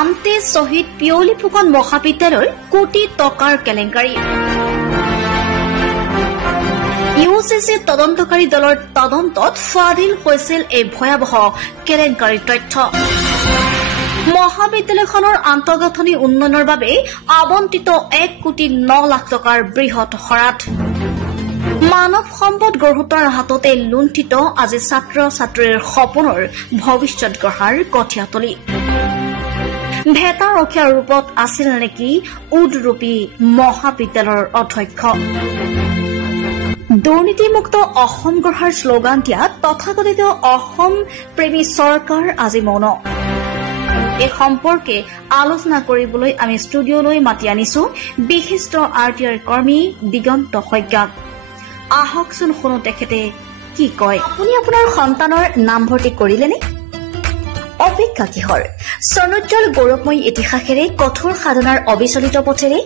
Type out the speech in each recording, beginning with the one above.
নামতে শহীদ পিয়লি ফুকন মহাবিদ্যালয়ৰ কোটি টকাৰ কেলেংকাৰী ইউচিচি তদন্তকাৰী দলৰ তদন্তত ফাদিল হৈছিল এই ভয়াৱহ কেলেংকাৰীৰ তথ্য মহাবিদ্যালয়খনৰ আন্তঃগাঁথনি উন্নয়নৰ বাবে আবণ্টিত 1 কোটি 9 লাখ টকাৰ বৃহৎ হৰাত মানৱ সম্পদ গঢ়োতাৰ হাততে লুণ্ঠিত আজি ছাত্ৰ ছাত্ৰীৰ সপোনৰ ভৱিষ্যত গঢ়াৰ কঠীয়াতলি ভেটা ৰক্ষাৰ ৰূপত আছিল নেকি উদৰূপী মহাবিদ্যালয়ৰ অধ্যক্ষ দুৰ্নীতিমুক্ত অসম গঢ়াৰ শ্লোগান দিয়া তথাকথিত অসম প্ৰেমী চৰকাৰ আজি মৌন এই সম্পৰ্কে আলোচনা কৰিবলৈ আমি ষ্টুডিঅলৈ মাতি আনিছো বিশিষ্ট আৰটিআৰ কৰ্মী দিগন্ত শইকীয়াক আহকচোন শুনো তেখেতে কি কয় আপুনি আপোনাৰ সন্তানৰ নাম ভৰ্তি কৰিলেনে অপেক্ষা কিহৰ স্বৰ্ণোজ্জ্বল গৌৰৱময়ী ইতিহাসেৰে কঠোৰ সাধনাৰ অবিচলিত পথেৰে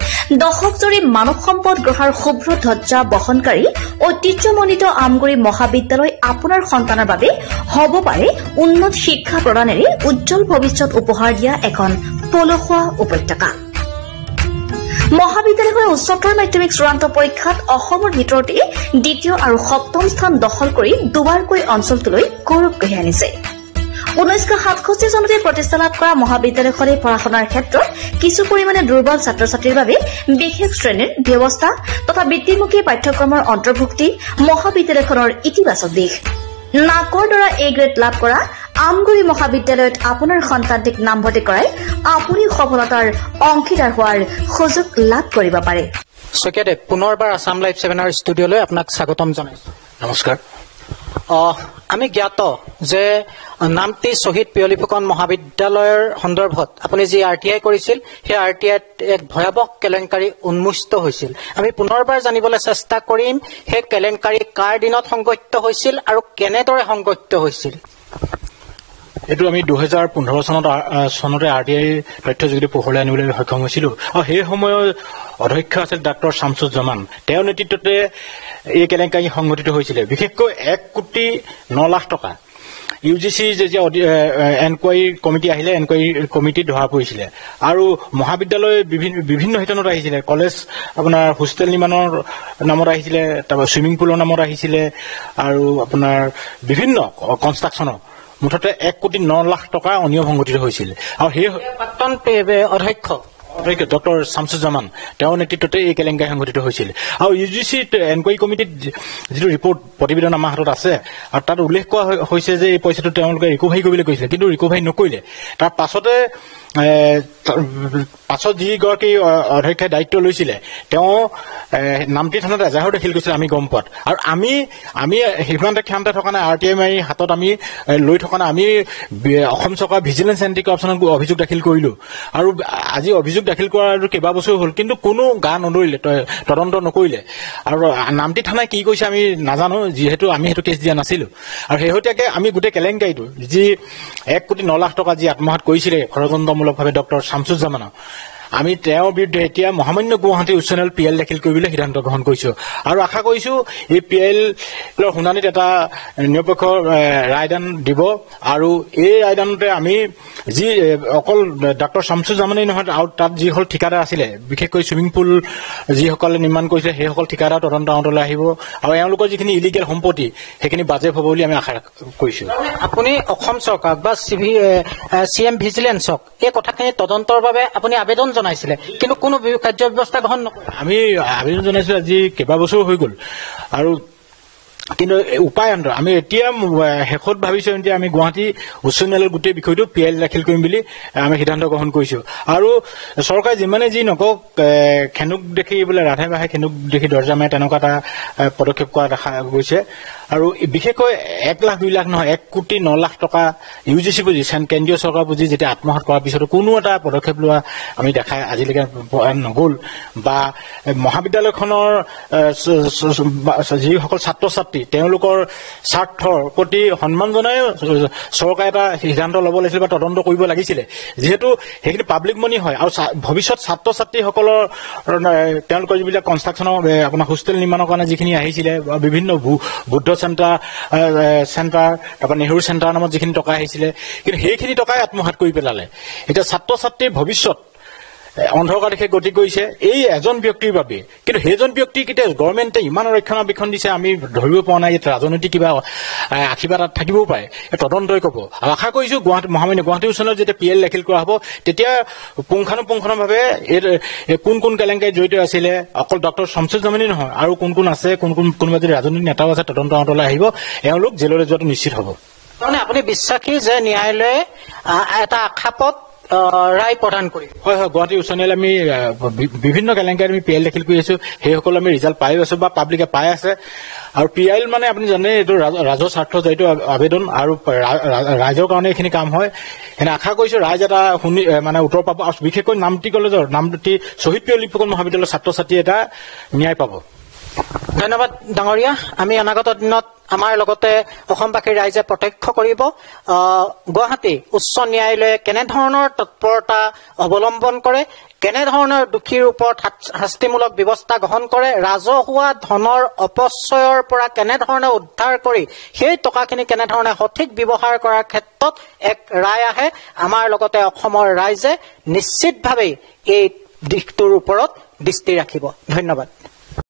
দশকজুৰি মানৱ সম্পদ গঢ়াৰ শুভ্ৰ ধ্বজা বহনকাৰী ঐতিহ্যমণ্ডিত আমগুৰি মহাবিদ্যালয় আপোনাৰ সন্তানৰ বাবে হ'ব পাৰে উন্নত শিক্ষা প্ৰদানেৰে উজ্জ্বল ভৱিষ্যত উপহাৰ দিয়া এখন পলসুৱা উপত্যকা মহাবিদ্যালয়খনে উচ্চতৰ মাধ্যমিক চূড়ান্ত পৰীক্ষাত অসমৰ ভিতৰতে দ্বিতীয় আৰু সপ্তম স্থান দখল কৰি দুবাৰকৈ অঞ্চলটোলৈ গৌৰৱ কঢ়িয়াই আনিছে 1967 চনতে প্ৰতিষ্ঠা লাভ কৰা মহাবিদ্যালয়খনে পঢ়া শুনাৰ ক্ষেত্ৰত কিছু পৰিমাণে দুৰ্বল ছাত্ৰ ছাত্ৰীৰ বাবে বিশেষ শ্ৰেণীৰ ব্যৱস্থা তথা বৃত্তিমুখী পাঠ্যক্ৰমৰ অন্তৰ্ভুক্তি মহাবিদ্যালয়খনৰ ইতিবাচক দিশ নাকৰ দ্বাৰা এ গ্ৰেড লাভ কৰা আমগুৰি মহাবিদ্যালয়ত আপোনাৰ সন্তানটিক নামভৰ্তি কৰাই আপুনি সফলতাৰ অংশীদাৰ হোৱাৰ সুযোগ লাভ কৰিব পাৰে শইকীয়াদেৱ পুনৰবাৰ আসাম লাইভ 7ৰ ষ্টুডিঅলৈ আপোনাক স্বাগতম জনাইছো নমস্কাৰ আমি জ্ঞাত যে নামটি শহীদ পিয়লি ফুকন মহাবিদ্যালয়ৰ সন্দৰ্ভত আপুনি যি আৰটিআই কৰিছিল সেই আৰটিআইত এক ভয়াৱহ কেলেংকাৰী উন্মোচিত হৈছিল আমি পুনৰবাৰ জানিবলৈ চেষ্টা কৰিম সেই কেলেংকাৰী কাৰ দিনত সংঘটিত হৈছিল আৰু কেনেদৰে সংঘটিত হৈছিল এইটো আমি 2015 চনতে আৰটিআই তথ্য যোগেদি পোহৰলৈ আনিবলৈ সক্ষম হৈছিলো আৰু সেই সময়ৰ অধ্যক্ষ আছিল ডাক্তৰ শামছুজ্জামান তেওঁৰ নেতৃত্বতে এই কেলেংকাৰী সংঘটিত হৈছিল বিশেষকৈ 1 কোটি 9 লাখ টকা ইউজিচি যে এনকুৱাৰী কমিটি আহিলে এনকুৱাৰী কমিটিত ধৰা পৰিছিল আৰু মহাবিদ্যালয় বিভিন্ন হিতনত আহিছিল কলেজ আপোনাৰ হোষ্টেল নিৰ্মাণৰ নামত আহিছিল তাৰপৰা সুইমিং পুলৰ নামত আহিছিল আৰু আপোনাৰ বিভিন্ন কনষ্ট্ৰাকশ্যনৰ মুঠতে 1 কোটি 9 লাখ টকা অনিয়ম সংঘটিত হৈছিল আৰু সেই প্ৰাক্তন অধ্যক্ষ ডক্টৰ শামছুজ্জামান তেওঁৰ নেতৃত্বতে এই কেলেংকাৰী সংঘটিত হৈছিল আৰু ইউজিচি এনকুৱাৰী কমিটিত যিটো ৰিপৰ্ট প্ৰতিবেদন আমাৰ হাতত আছে আৰু তাত উল্লেখ কৰা হৈছে যে এই পইচাটো তেওঁলোকে ৰিকভাৰী কৰিবলৈ কৈছিলে কিন্তু ৰিকভাৰী নকৰিলে তাৰ পাছত যিগৰাকী অধ্যক্ষই দায়িত্ব লৈছিলে তেওঁ নামটি থানাত এজাহাৰ দাখিল কৰিছিল আমি গম পোৱাত আৰু আমি সিমানতে ক্ষমতা থকা নাই আৰটিআই মাৰি হাতত আমি লৈ থকা নাই আমি অসম চৰকাৰ ভিজিলেন্স এণ্টি কৰাপশ্যনত অভিযোগ দাখিল কৰিলো আৰু আজি অভিযোগ দাখিল কৰাৰ কেইবাবছৰ হ'ল কিন্তু কোনো গা নধৰিলে তদন্ত নকৰিলে আৰু নামটি থানাই কি কৈছে আমি নাজানো যিহেতু আমি সেইটো কেছ দিয়া নাছিলো আৰু শেহতীয়াকৈ আমি গোটেই কেলেংকাৰীটো যি 1 কোটি 9 লাখ টকা যি আত্মসাৎ কৰিছিলে ষড়যন্ত্ৰমূলকভাৱে ডক্টৰ শামছুজ্জামানক আমি তেওঁৰ বিৰুদ্ধে এতিয়া মহামান্য গুৱাহাটী উচ্চ ন্যায়ালয়ত পিএল দাখিল কৰিবলৈ সিদ্ধান্ত গ্ৰহণ কৰিছো আৰু আশা কৰিছো এই পিএলৰ শুনানিত এটা নিৰপেক্ষ ৰায়দান দিব আৰু এই ৰায়দানতে আমি যি অকল ডক্টৰ শামছুজ্জামানেই নহয় আৰু তাত যিসকল ঠিকাদাৰ আছিলে বিশেষকৈ চুইমিং পুল যিসকলে নিৰ্মাণ কৰিছে সেইসকল ঠিকাদাৰ তদন্ত আওতালৈ আহিব আৰু এওঁলোকৰ যিখিনি ইলিগেল সম্পত্তি সেইখিনি বাজেপ হ'ব বুলি আমি আশা কৰিছো আপুনি অসম চৰকাৰ বা চিএম ভিজিলেন্সক এই কথাখিনি তদন্তৰ বাবে আপুনি আবেদন জনাইছিলে কিন্তু কোনো কাৰ্য ব্যৱস্থা গ্ৰহণ নকৰে আমি আবেদন জনাইছো আজি কেইবাবছৰ হৈ গ'ল আৰু কিন্তু উপায়ন্তৰ আমি এতিয়া শেষত ভাবিছো যে আমি গুৱাহাটী উচ্চ ন্যায়ালয়ৰ গোটেই বিষয়টো পিএল দাখিল কৰিম বুলি আমি সিদ্ধান্ত গ্ৰহণ কৰিছো আৰু চৰকাৰে যিমানে যি নকওক খেনুক দেখি বোলে ৰাধে বাহে খেনুক দেখি দৰ্জা মাৰে তেনেকুৱা এটা পদক্ষেপ কৰা দেখা গৈছে আৰু বিশেষকৈ 1 লাখ 2 লাখ নহয় 1 কোটি 9 লাখ টকা ইউজিচি পুঁজি কেন্দ্ৰীয় চৰকাৰ পুঁজি যেতিয়া আত্মসাৎ কৰাৰ পিছতো কোনো এটা পদক্ষেপ লোৱা আমি দেখা আজিলৈকে নগ'ল বা মহাবিদ্যালয়খনৰ যিসকল ছাত্ৰ ছাত্ৰী তেওঁলোকৰ স্বাৰ্থৰ প্ৰতি সন্মান জনাই চৰকাৰে এটা সিদ্ধান্ত ল'ব লাগিছিল বা তদন্ত কৰিব লাগিছিলে যিহেতু সেইখিনি পাব্লিক মনি হয় আৰু ভৱিষ্যত ছাত্ৰ ছাত্ৰীসকলৰ তেওঁলোকৰ যিবিলাক কনষ্ট্ৰাকশ্যনৰ আপোনাৰ হোষ্টেল নিৰ্মাণৰ কাৰণে যিখিনি আহিছিলে বিভিন্ন বুদ্ধ চেণ্টাৰ তাৰপৰা নেহৰু চেণ্টাৰ নামত যিখিনি টকা আহিছিলে, কিন্তু সেইখিনি টকাই আত্মসাৎ কৰি পেলালে। এতিয়া ছাত্ৰ ছাত্ৰীৰ ভৱিষ্যত অন্ধকাৰ দিশে গতি কৰিছে এই এজন ব্যক্তিৰ বাবে। কিন্তু সেইজন ব্যক্তিক এতিয়া গভৰ্ণমেণ্টে ইমান ৰক্ষণাবেক্ষণ দিছে, আমি ধৰিব পৰা নাই ইয়াত ৰাজনৈতিক কিবা আশীৰ্বাদ থাকিবও পাৰে, তদন্তই ক'ব। আৰু আশা কৰিছোঁ গুৱাহাটী উচ্চ ন্যায়ালয়ত যেতিয়া PL দাখিল কৰা হ'ব তেতিয়া পুংখানুপুংখভাৱে কোন কোন কেলেংকাৰীত জড়িত আছিলে, অকল ডক্টৰ শামছুজ্জামানেই নহয় আৰু কোন আছে, কোনোবা যদি ৰাজনৈতিক নেতাও আছে তদন্ত আঁতৰলৈ আহিব, এওঁলোক জেললৈ যোৱাটো নিশ্চিত হ'ব। তাৰমানে আপুনি বিশ্বাসী যে ন্যায়ালয়ে এটা আশাপথ ৰায় প্ৰদান কৰিব? হয়, গুৱাহাটী উচ্চ ন্যায়ালয় আমি বিভিন্ন কেলেংকাৰীত আমি PL দাখিল কৰি আছো, সেইসকল আমি ৰিজাল্ট পাই আছো বা পাব্লিকে পাই আছে। আৰু PL মানে আপুনি জানে এইটো ৰাজহ স্বাৰ্থ জড়িত আবেদন আৰু ৰাইজৰ কাৰণে এইখিনি কাম হয়। এনে আশা কৰিছো ৰাইজ এটা মানে উত্তৰ পাব, আৰু বিশেষকৈ নামটি কলেজৰ নামটি শ্বহীদ পিয়লি ফুকন মহাবিদ্যালয়ৰ ছাত্ৰ ছাত্ৰী এটা ন্যায় পাব। ধন্যবাদ ডাঙৰীয়া। আমি অনাগত দিনত আমাৰ লগতে অসমবাসীৰ ৰাইজে প্ৰত্যক্ষ কৰিব গুৱাহাটী উচ্চ ন্যায়ালয়ে কেনেধৰণৰ তৎপৰতা অৱলম্বন কৰে, কেনেধৰণৰ দোষীৰ ওপৰত শাস্তিমূলক ব্যৱস্থা গ্ৰহণ কৰে, ৰাজহুৱা ধনৰ অপচয়ৰ পৰা কেনেধৰণে উদ্ধাৰ কৰি সেই টকাখিনি কেনেধৰণে সঠিক ব্যৱহাৰ কৰাৰ ক্ষেত্ৰত এক ৰায় আহে। আমাৰ লগতে অসমৰ ৰাইজে নিশ্চিতভাৱেই এই দিশটোৰ ওপৰত দৃষ্টি ৰাখিব। ধন্যবাদ।